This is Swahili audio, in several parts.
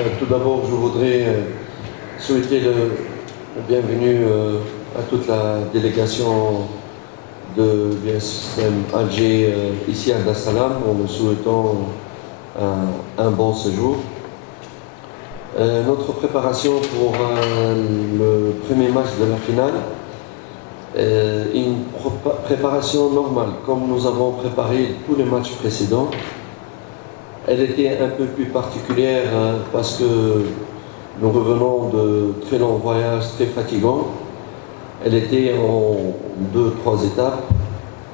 Tout d'abord, je voudrais souhaiter le bienvenue à toute la délégation de l'USM Alger ici à Dar es Salaam, en nous souhaitant un bon séjour. Notre préparation pour le premier match de la finale, une préparation normale, comme nous avons préparé tous les matchs précédents. Elle était un peu plus particulière parce que nous revenons de très longs voyages, très fatigants. Elle était en 2-3 étapes,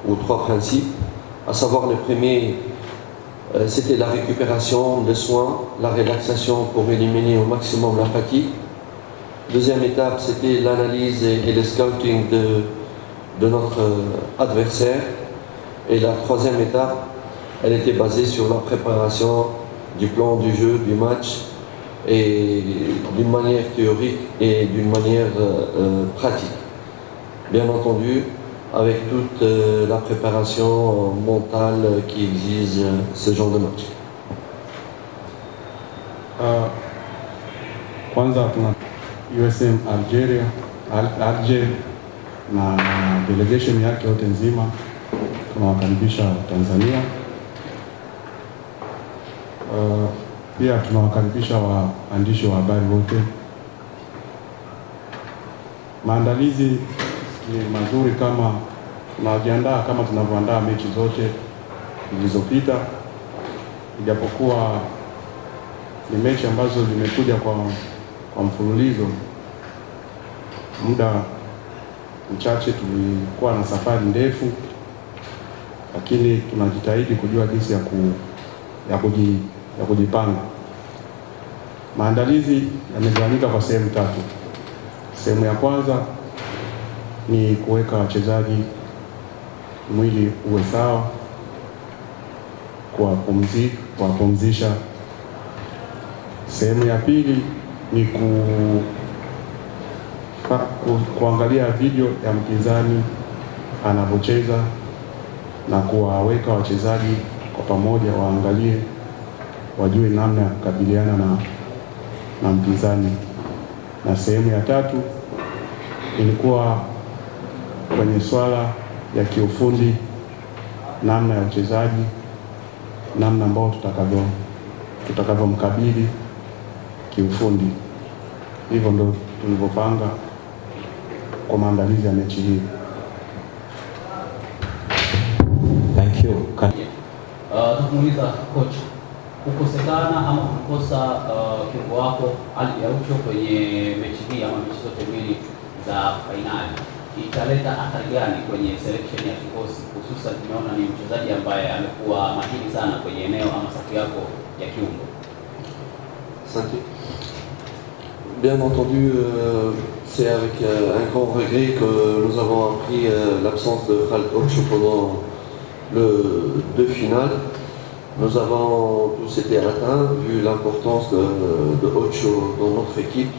ou 3 principes, à savoir le premier, c'était la récupération, les soins, la relaxation pour éliminer au maximum la fatigue. Deuxième étape, c'était l'analyse et le scouting de notre adversaire. Et la troisième étape, elle était basée sur la préparation du plan du jeu, du match, et d'une manière théorique et d'une manière pratique. Bien entendu, avec toute la préparation mentale qui exige ce genre de match. Kwanza tuna USM Alger na delegation yake yote nzima, tunawakaribisha Tanzania. Pia tunawakaribisha waandishi wa habari wote. Maandalizi ni mazuri, kama tunajiandaa kama tunavyoandaa mechi zote zilizopita, ijapokuwa ni mechi ambazo zimekuja kwa mfululizo. Muda mchache tulikuwa na safari ndefu, lakini tunajitahidi kujua jinsi ya kujipanga. Maandalizi yamegawanyika kwa sehemu tatu. Sehemu ya kwanza ni kuweka wachezaji mwili uwe sawa, kuwapumzisha. Sehemu ya pili ni kuangalia video ya mpinzani anapocheza na kuwaweka wachezaji kwa pamoja, waangalie, wajue namna ya kukabiliana na mpinzani. Na sehemu ya tatu ilikuwa kwenye swala ya kiufundi, namna ya uchezaji, namna ambao tutakavyomkabili kiufundi. Hivyo ndo tulivyopanga kwa maandalizi ya mechi hii. Thank you. Tumuuliza coach, kukosekana ama kukosa kiungo wako Ali Aucho kwenye mechi hii ama mechi zote mbili za fainali italeta athari gani kwenye selection ya kikosi, hususan tumeona ni mchezaji ambaye amekuwa mahiri sana kwenye eneo ama safu yako ya kiungo? Santé. Bien entendu, c'est avec un grand regret que nous avons appris l'absence de Khaled Aucho pendant le 2 finales. Nous avons tous été atteints, vu l'importance de Aucho dans notre équipe,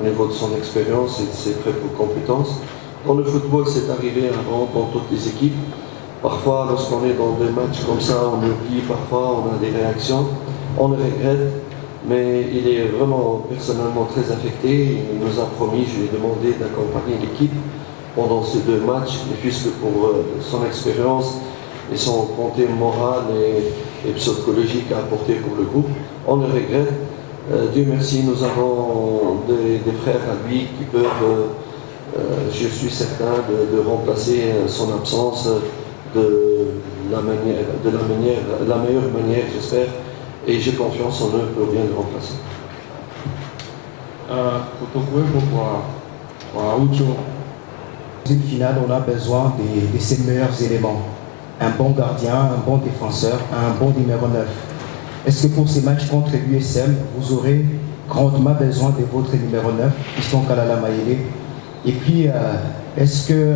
au niveau de son expérience et de ses compétences. Dans le football, c'est arrivé avant dans toutes les équipes. Parfois, lorsqu'on est dans des matchs comme ça, on oublie, parfois on a des réactions, on le regrette, mais il est vraiment personnellement très affecté. Il nous a promis, je lui ai demandé d'accompagner l'équipe pendant ces 2 matchs, et puisque pour son expérience et son côté moral et psychologique à apporter pour le groupe, on le regrette. Dieu merci, nous avons des frères à lui qui peuvent, je suis certain, de remplacer son absence de la meilleure manière, j'espère, et j'ai confiance en eux pour bien le remplacer. Kutokuwepo kwa Aucho, une finale, on a besoin de ses meilleurs éléments. Un bon gardien, un bon défenseur, un bon numéro 9. Est-ce que pour ces matchs contre l'USM, vous aurez grandement besoin de votre numéro 9, Fiston Kalala Mayele? Et puis, est-ce que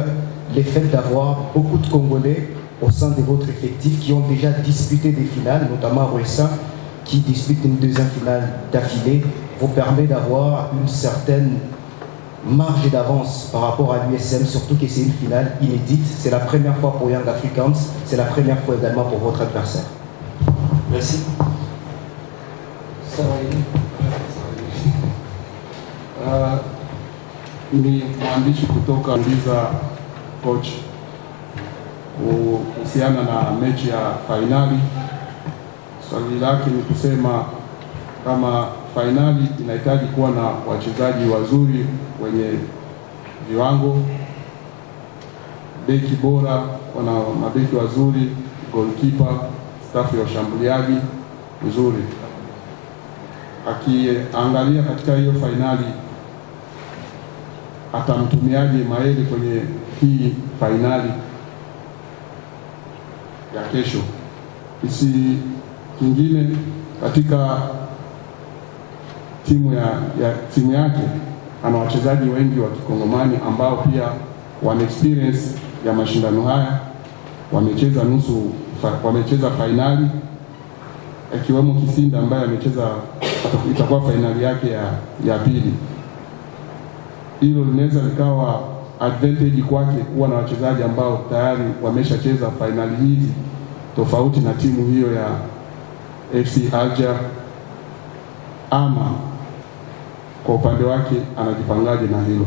le fait d'avoir beaucoup de Congolais au sein de votre effectif qui ont déjà disputé des finales, notamment Rwesa, qui dispute une 2e finale d'affilée, vous permet d'avoir une certaine marge d'avance par rapport à l'USM, surtout que c'est une finale inédite. C'est la première fois pour Young Africans, c'est la première fois également pour votre adversaire. Merci. So Ni mwandishi kutoka uliza coach kuhusiana na mechi ya fainali. Swali lake ni kusema kama fainali inahitaji kuwa na wachezaji wazuri wenye viwango, beki bora, wana mabeki wazuri, goalkeeper, staff ya ushambuliaji nzuri. Akiangalia katika hiyo fainali, atamtumiaje Mayele kwenye hii fainali ya kesho? Kingine katika timu yake ana wachezaji wengi wa Kikongomani ambao pia wana experience ya mashindano haya, wamecheza fainali, akiwemo Kisinda ambaye itakuwa fainali yake ya pili. Hilo linaweza likawa advantage kwake kuwa na wachezaji ambao tayari wameshacheza fainali hizi, tofauti na timu hiyo ya FC Alger. Ama kwa upande wake anajipangaje na hilo?